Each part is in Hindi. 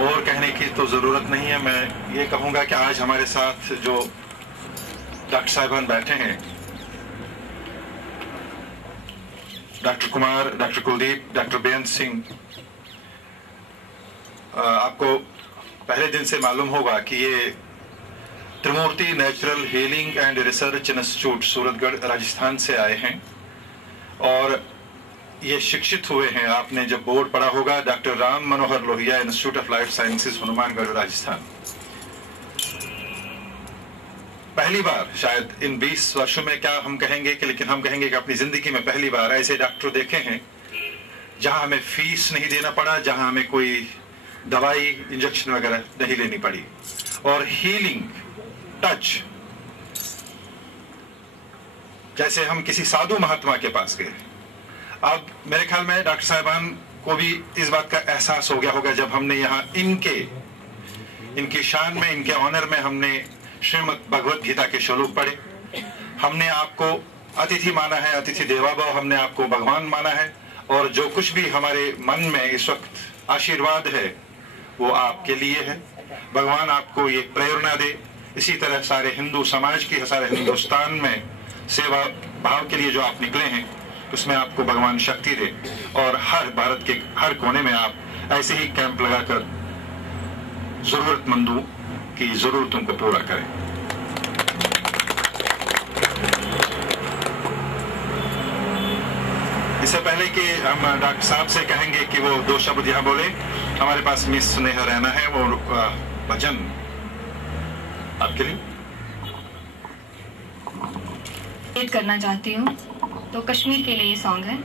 और कहने की तो ज़रूरत नहीं है। मैं ये कहूँगा कि आज हमारे साथ जो डॉक्टर साहिबान बैठे हैं, doctor Kumar, doctor Kuldeep, doctor Beant Singh, आपको पहले दिन से मालूम होगा कि ये Trimurti natural healing and research institute Suratgarh Rajasthan से आए हैं और ये शिक्षित हुए हैं। आपने जब बोर्ड पढ़ा होगा, doctor Ram Manohar Lohia institute of life sciences Hanumangarh Rajasthan. पहली बार शायद इन 20 वर्षों में, क्या हम कहेंगे कि, लेकिन हम कहेंगे कि अपनी जिंदगी में पहली बार ऐसे डॉक्टर देखे हैं जहां हमें फीस नहीं देना पड़ा, जहां हमें कोई दवाई इंजेक्शन वगैरह नहीं लेनी पड़ी, और हीलिंग टच जैसे हम किसी साधु महात्मा के पास गए। अब मेरे ख्याल में डॉक्टर साहिबान को भी इस बात का एहसास हो गया होगा जब हमने यहाँ इनकी शान में, इनके ऑनर में हमने श्रीमद् भगवत गीता के श्लोक पढ़े। हमने आपको अतिथि माना है, अतिथि देवा भव, हमने आपको भगवान माना है, और जो कुछ भी हमारे मन में इस वक्त आशीर्वाद है वो आपके लिए है। भगवान आपको ये प्रेरणा दे, इसी तरह सारे हिंदू समाज की, सारे हिंदुस्तान में सेवा भाव के लिए जो आप निकले हैं उसमें आपको भगवान शक्ति दे, और हर भारत के हर कोने में आप ऐसे ही कैंप लगाकर जरूरतमंदों की जरूरतों को पूरा करें। इससे पहले कि हम डॉक्टर साहब से कहेंगे कि वो 2 शब्द यहाँ बोले, हमारे पास मिस स्नेहा रैना है, वो भजन आपके लिए करना चाहती हूँ। तो कश्मीर के लिए ये सॉन्ग है।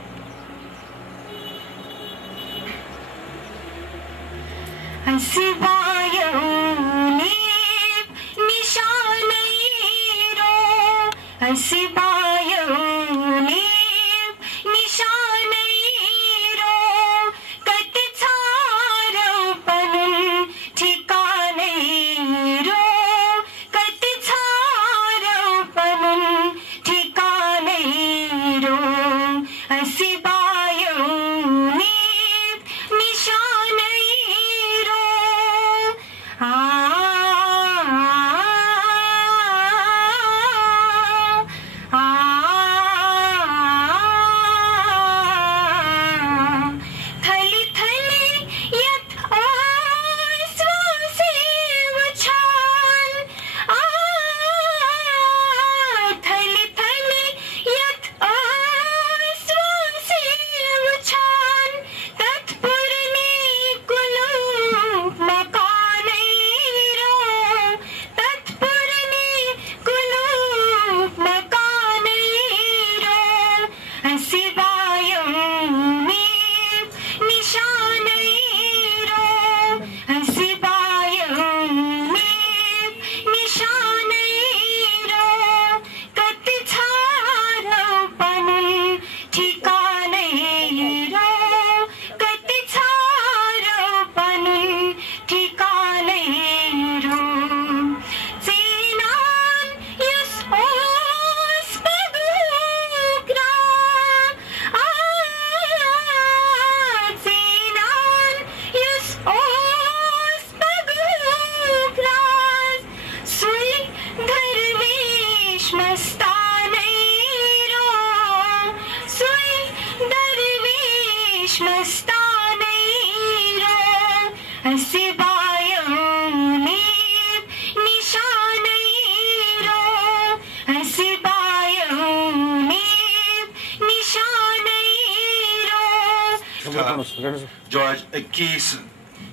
जो आज 21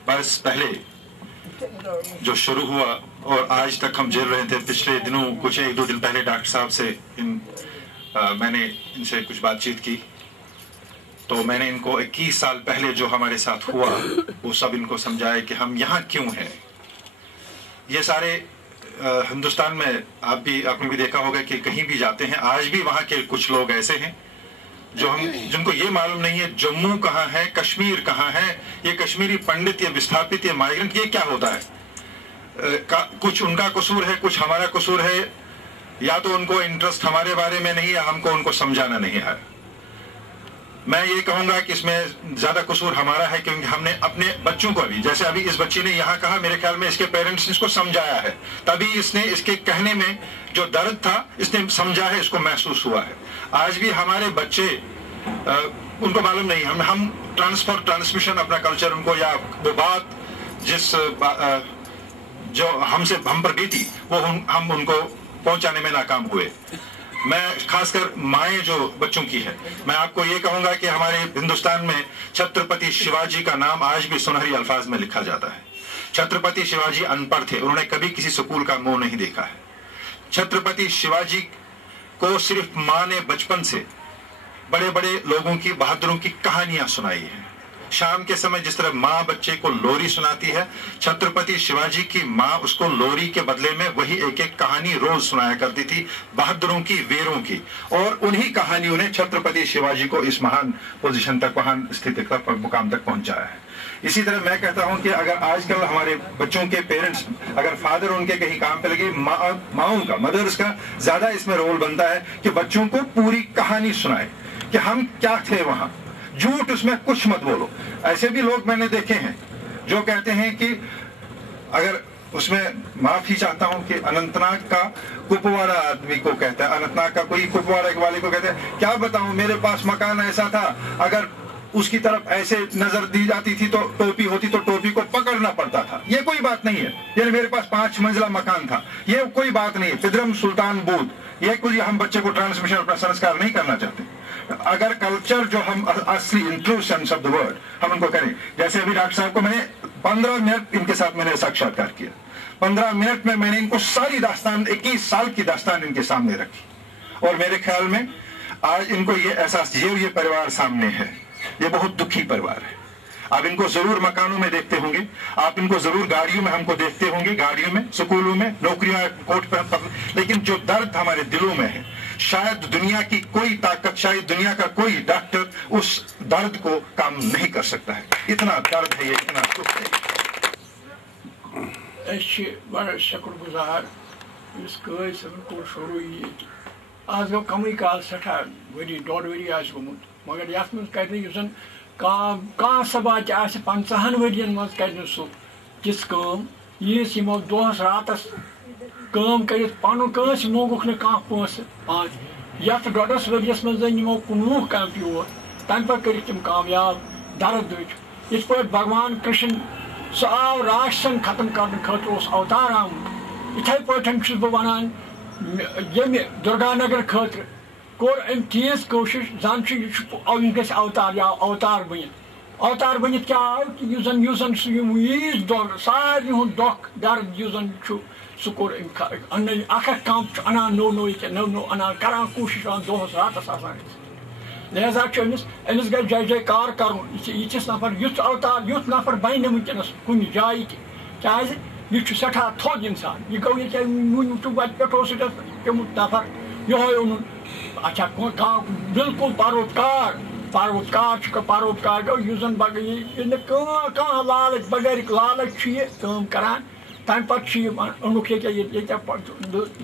बरस पहले जो शुरू हुआ और आज तक हम झेल रहे थे। पिछले दिनों कुछ 1-2 दिन पहले डॉक्टर साहब से मैंने इनसे कुछ बातचीत की, तो मैंने इनको 21 साल पहले जो हमारे साथ हुआ वो सब इनको समझाया कि हम यहाँ क्यों हैं। ये सारे हिंदुस्तान में आपने भी देखा होगा कि कहीं भी जाते हैं, आज भी वहाँ के कुछ लोग ऐसे हैं जिनको ये मालूम नहीं है जम्मू कहाँ है, कश्मीर कहाँ है, ये कश्मीरी पंडित या विस्थापित या माइग्रेंट ये क्या होता है। कुछ उनका कसूर है, कुछ हमारा कसूर है, या तो उनको इंटरेस्ट हमारे बारे में नहीं है, हमको उनको समझाना नहीं है। मैं ये कहूंगा कि इसमें ज्यादा कसूर हमारा है, क्योंकि हमने अपने बच्चों को भी, जैसे अभी इस बच्ची ने यहाँ कहा, मेरे ख्याल में इसके पेरेंट्स ने इसको समझाया है, तभी इसने इसके कहने में जो दर्द था इसने समझा है, इसको महसूस हुआ है। आज भी हमारे बच्चे उनको मालूम नहीं, हम ट्रांसमिशन अपना कल्चर उनको, या वो बात जिस जो हम पर बीती वो हम उनको पहुंचाने में नाकाम हुए। मैं खासकर माएँ जो बच्चों की है, मैं आपको ये कहूंगा कि हमारे हिंदुस्तान में छत्रपति शिवाजी का नाम आज भी सुनहरी अल्फाज में लिखा जाता है। छत्रपति शिवाजी अनपढ़ थे, उन्होंने कभी किसी स्कूल का मुंह नहीं देखा है। छत्रपति शिवाजी को सिर्फ माँ ने बचपन से बड़े बड़े लोगों की, बहादुरों की कहानियां सुनाई है। शाम के समय जिस तरह माँ बच्चे को लोरी सुनाती है, छत्रपति शिवाजी की माँ उसको लोरी के बदले में वही एक एक कहानी रोज सुनाया करती थी, बहादुरों की, वीरों की, और उन्हीं कहानियों ने छत्रपति शिवाजी को इस महान पोजीशन तक, महान स्थिति तक, मुकाम तक पहुंचाया है। इसी तरह मैं कहता हूं कि अगर आजकल हमारे बच्चों के पेरेंट्स, अगर फादर उनके कहीं काम पे लगे, माओं का, मदर्स का ज्यादा इसमें रोल बनता है कि बच्चों को पूरी कहानी सुनाए कि हम क्या थे वहां, झूठ उसमें कुछ मत बोलो। ऐसे भी लोग मैंने देखे हैं जो कहते हैं कि अगर उसमें, माफी चाहता हूं कि अनंतनाग का कुपवाड़ा आदमी को कहता है, अनंतनाग का कोई कुपवाड़ा वाले को कहते हैं, क्या बताऊं मेरे पास मकान ऐसा था, अगर उसकी तरफ ऐसे नजर दी जाती थी तो टोपी होती तो टोपी को पकड़ना पड़ता था। ये कोई बात नहीं है। यानी मेरे पास 5 मंजिला मकान था, ये कोई बात नहीं है। पिदरम सुल्तान बूद, ये कुछ हम बच्चे को ट्रांसमिशन, अपना संस्कार नहीं करना चाहते। अगर कल्चर जो हम असली in true sense of the word हम उनको करें, जैसे अभी डॉक्टर साहब को मैंने 15 मिनट इनके साथ मैंने साक्षात्कार किया, 15 मिनट में मैंने इनको सारी दास्तान, 21 साल की दास्तान इनके सामने रखी, और मेरे ख्याल में आज इनको ये एहसास, ये परिवार सामने है, ये बहुत दुखी परिवार है। आप इनको जरूर मकानों में देखते होंगे, आप इनको जरूर गाड़ियों में हमको देखते होंगे, गाड़ियों में, स्कूलों में, नौकरियां, कोर्ट पर, लेकिन जो दर्द हमारे दिलों में है, शायद दुनिया की कोई ताकत, शायद दुनिया का कोई डॉक्टर उस दर्द को काम नहीं कर सकता है। इतना दर्द है ये, इतना दुख है। बड़ा शुक्रगुजार इस कज को शुरू आज गो कम काल सठा वरी 1.5 वरी गुमुत, मगर ये मन कह सभा 50 वरियन मज कर सह तिस यीस यमो दोहस रातस काम कर पन कंस मोगुक न कह पोस ये 1.5 वरियस मज यमो 19 कंप्यूटर तम पे कर तम कामयाब दर्द इस पे भगवान कृष्ण सह आव राक्षसन खत्म करने खतर अवतार आमुत। इथे पे बह वन ये दुर्गानगर खतर कोर अम तेज कोशिश जान ग अवतार या अवतार बनित क्या आव कि युजन यीज सारे हुंद दुख दर्द युजन सह कोर कम अनान नो नो अनान करान कोशिश दोहस रातस लिहाजा अमिस गई जय जयकार कर यिस नफर युथ अवतार युथ नफर बन वनस कुन जाय क्या यह सठा थोद इंसान यह गो ये पे पेमुत नफर ये ओन अच्छा बिल्कुल परोपकार गो युजन कह लालच बगैर लालच ये काम करान तम पे ओनुक ये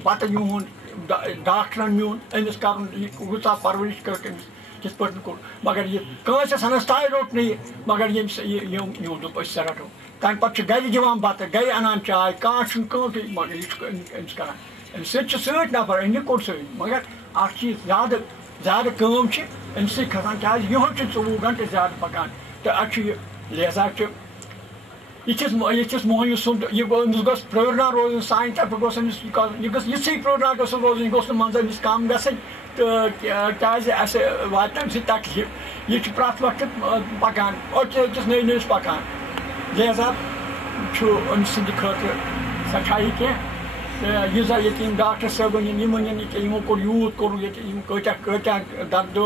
पत यून डॉक्टरन यून अमिस कर गुता परवरिश कर किस पे कोर मगर ये कंस ताय रोट नहीं मगर ये दोप रटो तम पे गर दिवान बत गर अनान चाय कह मगर यह कर सत नफर अमिक कोर सही मगर अ चीज ज्यादा काम अमि खसान क्या यह 24 घंटे ज्यादा पकान तो लिहाजा यिस मोहन सुंद यह गो प्रेरणा रोज सान तरफ यह ये प्रेरणा रोज यह मंज अमिस कम ग तो क्या वात तकलीफ यह प्रत वक्त पकान और नई नईस पकान लिहाजा अमिस खतर सठा कह यह डॉक्टर साहब यमो कोर यूत कोर कह दर्द